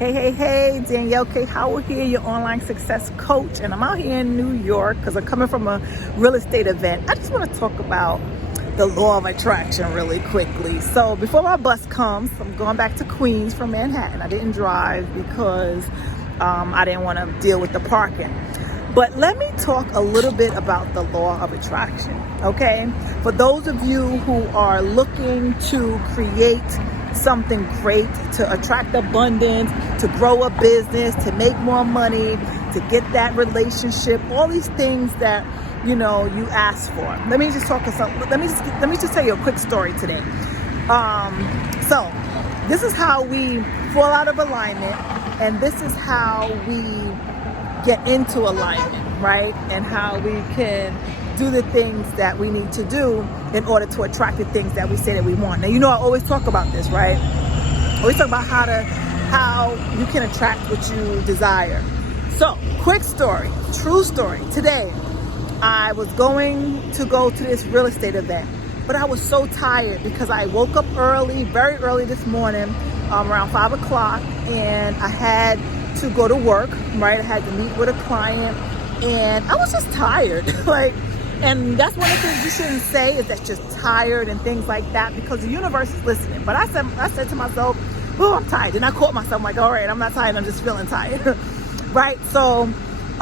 Hey, Danielle K. Howard here, your online success coach. And I'm out here in New York because I'm coming from a real estate event. I just want to talk about the law of attraction really quickly. So before my bus comes, I'm going back to Queens from Manhattan. I didn't drive because I didn't want to deal with the parking. But let me talk a little bit about the law of attraction, okay? For those of you who are looking to create something great, to attract abundance, to grow a business, to make more money, to get that relationship, all these things that you ask for. Let me just tell you a quick story today. So this is how we fall out of alignment, and this is how we get into alignment, right? And how we can do the things that we need to do in order to attract the things that we say that we want. Now, I always talk about this, right? I always talk about how you can attract what you desire. So, quick story, true story. Today, I was going to go to this real estate event, but I was so tired because I woke up early, very early this morning, around 5 o'clock, and I had to go to work, right? I had to meet with a client, and I was just tired. And that's one of the things you shouldn't say, is that you're tired and things like that, because the universe is listening. But I said to myself, oh, I'm tired. And I caught myself, like, all right, I'm not tired, I'm just feeling tired. Right? So,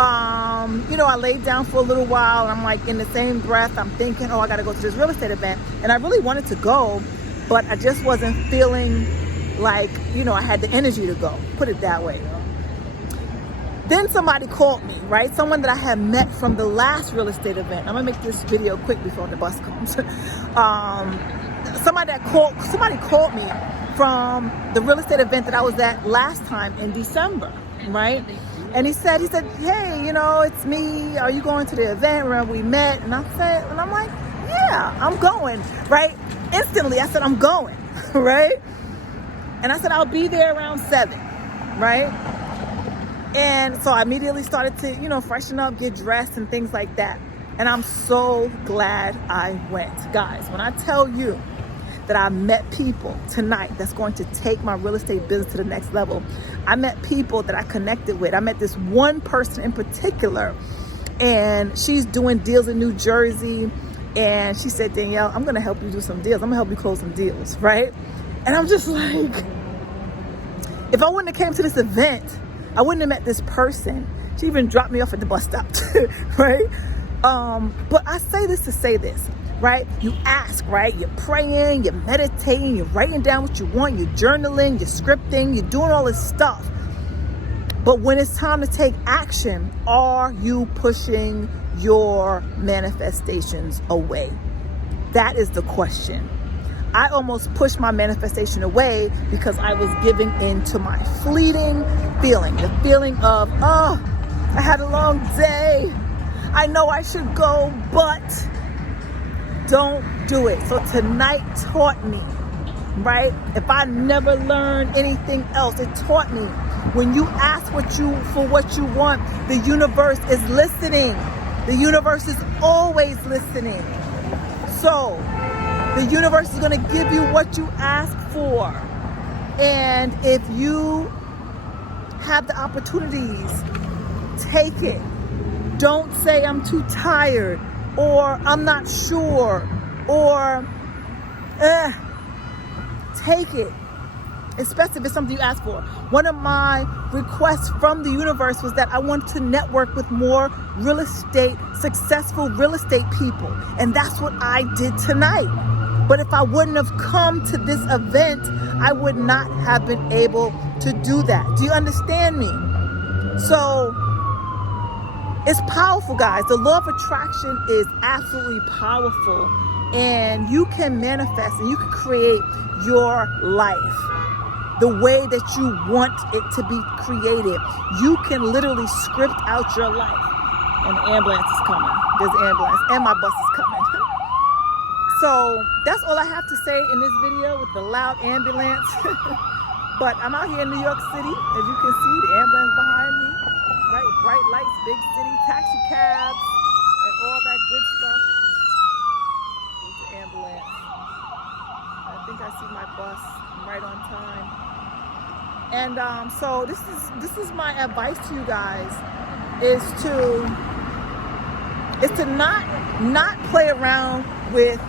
I laid down for a little while, and I'm like, in the same breath, I'm thinking, oh, I got to go to this real estate event. And I really wanted to go, but I just wasn't feeling like, I had the energy to go, put it that way. Then somebody called me, right? Someone that I had met from the last real estate event. I'm gonna make this video quick before the bus comes. Somebody called me from the real estate event that I was at last time in December, right? And he said, hey, it's me. Are you going to the event where we met? And I'm like, yeah, I'm going, right? Instantly, I said, I'm going, right? And I said, I'll be there around 7, right? And so I immediately started to, freshen up, get dressed and things like that. And I'm so glad I went. Guys, when I tell you that I met people tonight that's going to take my real estate business to the next level, I met people that I connected with. I met this one person in particular, and she's doing deals in New Jersey. And she said, Danielle, I'm going to help you do some deals. I'm going to help you close some deals, right? And I'm just like, if I wouldn't have came to this event, I wouldn't have met this person. She even dropped me off at the bus stop, right? But I say this to say this, right? You ask, right? You're praying, you're meditating, you're writing down what you want, you're journaling, you're scripting, you're doing all this stuff. But when it's time to take action, are you pushing your manifestations away? That is the question. I almost pushed my manifestation away because I was giving in to my fleeting feeling. The feeling of, oh, I had a long day. I know I should go, but don't do it. So tonight taught me, right? If I never learned anything else, it taught me when you ask for what you want, the universe is listening. The universe is always listening. So the universe is going to give you what you ask for. And if you have the opportunities, take it. Don't say I'm too tired, or I'm not sure, or take it. Especially if it's something you ask for. One of my requests from the universe was that I wanted to network with more successful real estate people. And that's what I did tonight. But if I wouldn't have come to this event, I would not have been able to do that. Do you understand me? So it's powerful, guys. The law of attraction is absolutely powerful. And you can manifest and you can create your life the way that you want it to be created. You can literally script out your life. And the ambulance is coming. There's an ambulance. And my bus is coming. So that's all I have to say in this video with the loud ambulance. But I'm out here in New York City. As you can see, the ambulance behind me. Right? Bright lights, big city, taxi cabs, and all that good stuff. There's the ambulance. I think I see my bus. I'm right on time. And so this is my advice to you guys, is to not play around with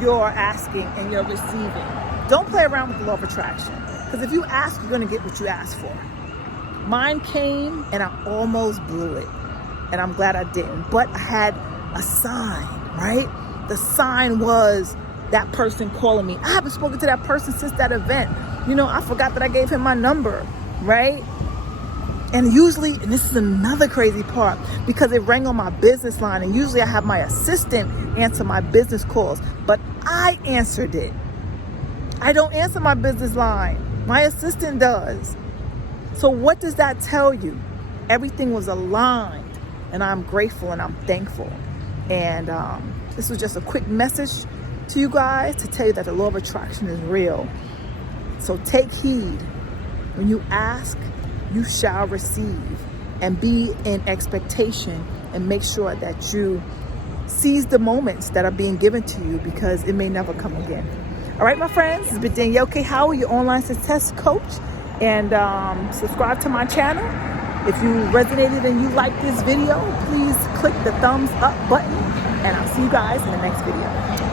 your asking and your receiving. Don't play around with the law of attraction, because if you ask, you're going to get what you ask for. Mine came and I almost blew it, and I'm glad I didn't. But I had a sign, right? The sign was that person calling me. I haven't spoken to that person since that event. You know, I forgot that I gave him my number, right? And usually, and this is another crazy part, because it rang on my business line, and usually I have my assistant answer my business calls, but I answered it. I don't answer my business line. My assistant does. So what does that tell you? Everything was aligned, and I'm grateful and I'm thankful. And this was just a quick message to you guys to tell you that the law of attraction is real. So take heed. When you ask, you shall receive, and be in expectation, and make sure that you seize the moments that are being given to you, because it may never come again. All right, my friends, it's been Danielle K. Howard, your online success coach, and subscribe to my channel. If you resonated and you like this video, please click the thumbs up button, and I'll see you guys in the next video.